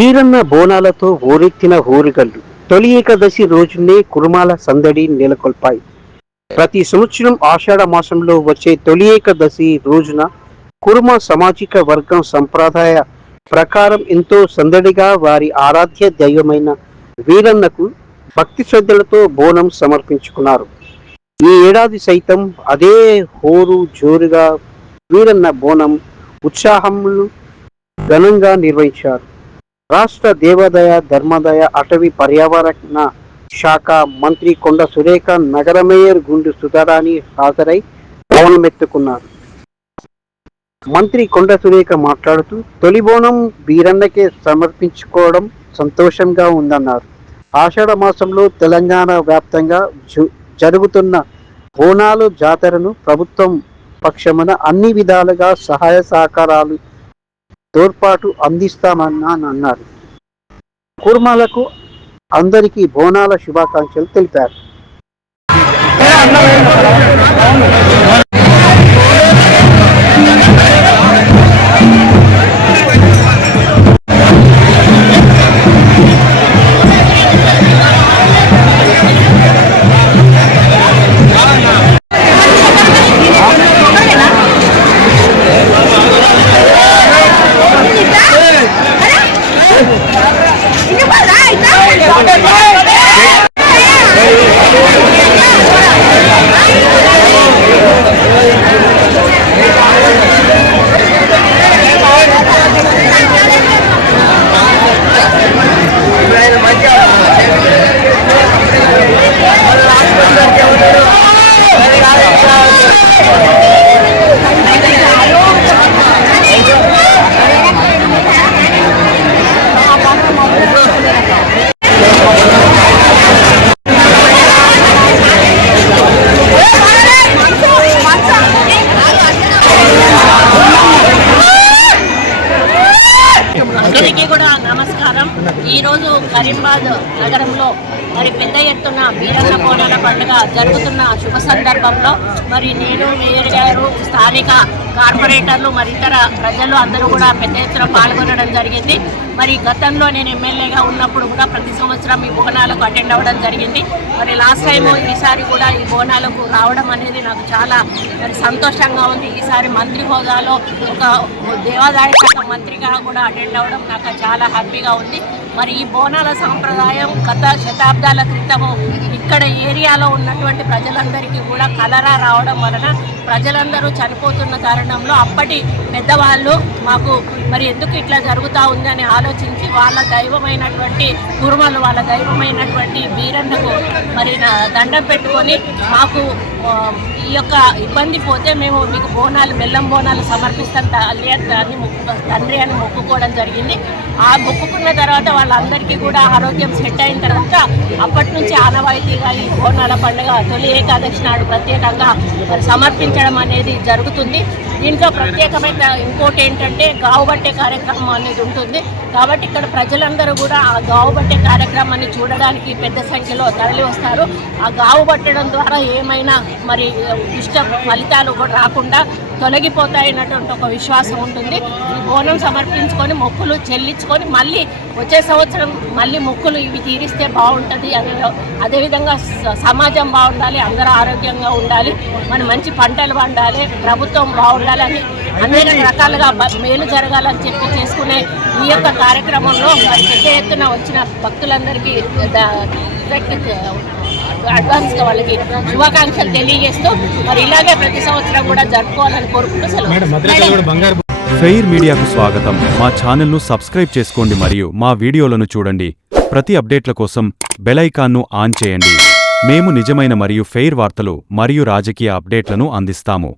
వీరన్న బోనాలతో ఊరెత్తిన ఊరుగల్లు తొలి ఏకాదశి రోజునే కుర్మాల సందడి నెలకొల్పాయి. ప్రతి సంవత్సరం ఆషాఢ మాసంలో వచ్చే తొలి ఏకాదశి రోజున కుర్మ సామాజిక వర్గం సంప్రదాయ ప్రకారం ఎంతో సందడిగా వారి ఆరాధ్య దైవమైన వీరన్నకు భక్తి శ్రద్ధలతో బోనం సమర్పించుకున్నారు. ఈ ఏడాది సైతం అదే హోరు జోరుగా వీరన్న బోనం ఉత్సాహములు ఘనంగా నిర్వహించారు. రాష్ట్ర దేవాదాయ ధర్మాదాయ అటవీ పర్యావరణ శాఖ మంత్రి కొండ సురేఖ, నగర మేయర్ గుండు సుధారాణి హాజరై బోనమెత్తుకున్నారు. మంత్రి కొండ సురేఖ మాట్లాడుతూ తొలి బోనం వీరన్నకే సమర్పించుకోవడం సంతోషంగా ఉందన్నారు. ఆషాఢ మాసంలో తెలంగాణ వ్యాప్తంగా జరుగుతున్న బోనాలు జాతరను ప్రభుత్వం పక్షమున అన్ని విధాలుగా సహాయ సహకారాలు తోడ్పాటు అందిస్తామని అన్నారు. కుర్మాలకు అందరికీ బోనాల శుభాకాంక్షలు తెలిపారు. అందరికీ కూడా నమస్కారం. ఈరోజు కరీంబాద్ నగరంలో మరి పెద్ద ఎత్తున వీరన్న బోనాల పండుగ జరుగుతున్న శుభ సందర్భంలో మరి నేను, మేయర్ గారు, స్థానిక కార్పొరేటర్లు మరి ఇతర ప్రజలు అందరూ కూడా పెద్ద ఎత్తున పాల్గొనడం జరిగింది. మరి గతంలో నేను ఎమ్మెల్యేగా ఉన్నప్పుడు కూడా ప్రతి సంవత్సరం ఈ బోనాలకు అటెండ్ అవ్వడం జరిగింది. మరి లాస్ట్ టైం ఈసారి కూడా ఈ బోనాలకు రావడం అనేది నాకు చాలా మరి సంతోషంగా ఉంది. ఈసారి మంత్రి హోదాలో ఒక దేవాదాయ శాఖ మంత్రిగా కూడా అటెండ్ అవ్వడం నాకు చాలా హ్యాపీగా ఉంది. మరి ఈ బోనాల సాంప్రదాయం గత శతాబ్దాల క్రితము ఇక్కడ ఏరియాలో ఉన్నటువంటి ప్రజలందరికీ కూడా కలరా రావడం వలన ప్రజలందరూ చనిపోతున్న తరుణంలో అప్పటి పెద్దవాళ్ళు మాకు మరి ఎందుకు ఇట్లా జరుగుతూ ఉందని ఆలోచించి వాళ్ళ దైవమైనటువంటి కుర్మలు, వాళ్ళ దైవమైనటువంటి వీరన్నకు మరి దండం పెట్టుకొని మాకు ఈ యొక్క ఇబ్బంది పోతే మేము మీకు బోనాలు, బెల్లం బోనాలు సమర్పిస్తాం తండ్రి అని మొక్కుకోవడం జరిగింది. ఆ మొక్కుకున్న తర్వాత వాళ్ళందరికీ కూడా ఆరోగ్యం సెట్ అయిన తర్వాత అప్పటి నుంచి ఆనవాయితీగా ఈ బోనాల పండుగ తొలి ఏకాదశి నాడు ప్రత్యేకంగా మరి సమర్పించడం అనేది జరుగుతుంది. దీంట్లో ప్రత్యేకమైన ఇంకోటి ఏంటంటే గావు బట్టే కార్యక్రమం అనేది ఉంటుంది. కాబట్టి ఇక్కడ ప్రజలందరూ కూడా ఆ గావు బట్టే కార్యక్రమాన్ని చూడడానికి పెద్ద సంఖ్యలో తరలి వస్తారు. ఆ గావు పట్టడం ద్వారా ఏమైనా మరి దుష్ట ఫలితాలు కూడా రాకుండా తొలగిపోతాయన్నటువంటి ఒక విశ్వాసం ఉంటుంది. ఈ బోనం సమర్పించుకొని మొక్కులు చెల్లించుకొని మళ్ళీ వచ్చే సంవత్సరం మళ్ళీ మొక్కులు ఇవి తీరిస్తే బాగుంటుంది. అదేవిధంగా సమాజం బాగుండాలి, అందరూ ఆరోగ్యంగా ఉండాలి, మన మంచి పంటలు పండాలి, ప్రభుత్వం బాగుండాలి అని అనేక రకాలుగా మేలు జరగాలని చెప్పి చేసుకునే ఈ యొక్క కార్యక్రమంలో మరి పెద్ద ఎత్తున వచ్చిన భక్తులందరికీ అడ్వాన్స్గా వాళ్ళకి శుభాకాంక్షలు తెలియజేస్తూ మరి ఇలాగే ప్రతి సంవత్సరం కూడా జరుపుకోవాలని కోరుకుంటూ సెలవు. ఫెయిర్ మీడియాకు స్వాగతం. మా ఛానల్ను సబ్స్క్రైబ్ చేసుకోండి మరియు మా వీడియోలను చూడండి. ప్రతి అప్డేట్ల కోసం బెల్ ఐకాన్ను ఆన్ చేయండి. మేము నిజమైన మరియు ఫెయిర్ వార్తలు మరియు రాజకీయ అప్డేట్లను అందిస్తాము.